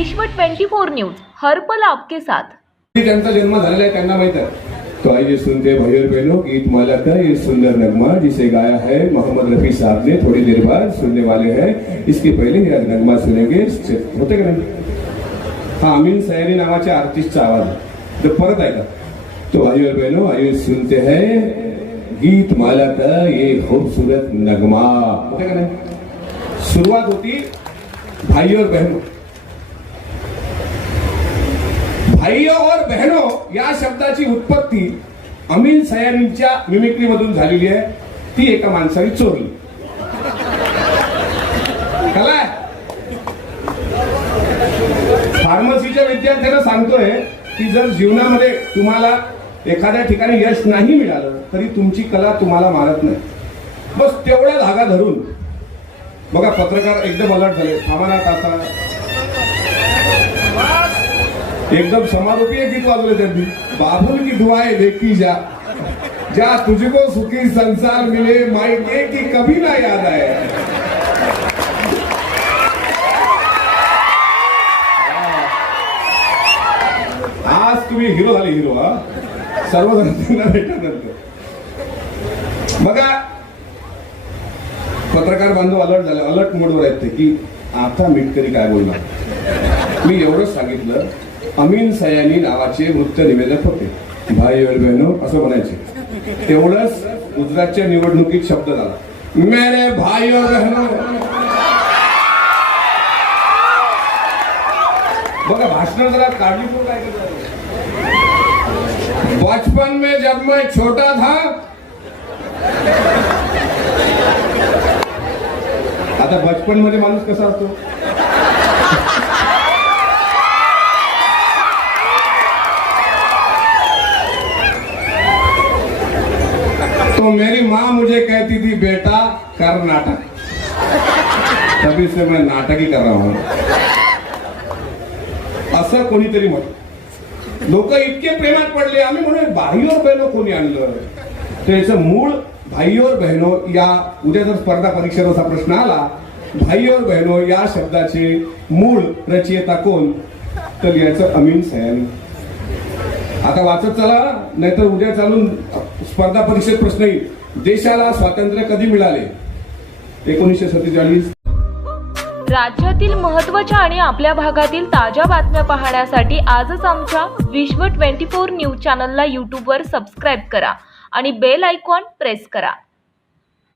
विश्व 24 न्यूज हरपल आपके साथ। त्यांचा जन्म झालेला है, त्यांना माहित है। तो आइए सुनते भाइयों और बहनों गीत माला का ये सुंदर नगमा जिसे गाया है मोहम्मद रफी साहब ने। थोड़ी देर बाद सुनने वाले हैं। इसके पहले ये नगमा सुनेंगे, होते का नहीं? हाँ, अमीन सयानी नावाच्या आर्टिस्टचा आवाज जो परत ऐका। तो भाइयों और बहनों आइए सुनते हैं गीत माला का ये खूबसूरत नगमा। होते का नहीं? शुरुआत होती भाइयों और बहनों। भाइयों और बहनों या शब्दाची उत्पत्ती अमीन सयानींच्या मिमिक्री मधून झालेली आहे। ती एका माणसाने चोरली। कळाय? फार्मसीच्या विद्यार्थ्यांना सांगतोय की जर जीवनामध्ये तुम्हाला एखाद्या ठिकाणी यश नाही मिळालं तरी तुमची कला तुम्हाला मारत नाही। बस तेवढा धागा धरून बघा, पत्रकार एकदम अलर्ट झाले। थांबा काका, एकदम समारोपी गीत वाजवले त्यांनी। बाबुल की दुआएं लेकी जा, जा तुझको सुखी संसार मिले, मायके की कभी ना याद आए। आज तुम्ही हिरो झाले, हिरो। हा, सर्वजण त्यांना भेटल्यानंतर बघा, पत्रकार बांधव अलर्ट झाले, अलर्ट मोडवर आहेत ते की आता मिटकरी काय बोलणार। मी एवढंच सांगितलं, अमीन सयानी नावाचे वृत्त निवेदक होते। भाई और बहनों असं म्हणायचे। तेवढंच गुजरातच्या निवडणुकीत शब्द झाला, मेरे भाई और बहनों। बघा, भाषण जरा काळजीपूर्वक काय करतात। बचपन में जब मैं छोटा था, आता बचपन मध्ये माणूस कसा असतो? तो मेरी माँ मुझे कहती थी, बेटा कर नाटक। तभी से मैं नाटक ही कर रहा हूं। असं कोणीतरी म्हटलं। लोक इतके प्रेमात पडले। आम्ही म्हणून भाई और बहनों कोणी आणलं? त्याचं मूळ भाई और बहनों या, उद्या जर स्पर्धा परीक्षेत असा प्रश्न आला, भाई और बहनों या शब्दाचे मूळ रचयिता कोण, तर याचं अमीन सयानी। आता वाचत चला, नाहीतर उद्या चालून स्पर्धा परीक्षेत प्रश्न येईल, देशाला स्वातंत्र्य कधी मिळाले? 1947। राज्यातील महत्त्वाच्या आणि आपल्या भागातील ताज्या बातम्या पाहण्यासाठी आजच आमच्या विश्व 24 न्यूज चॅनलला यूट्यूबवर सबस्क्राईब करा आणि बेल आयकॉन प्रेस करा।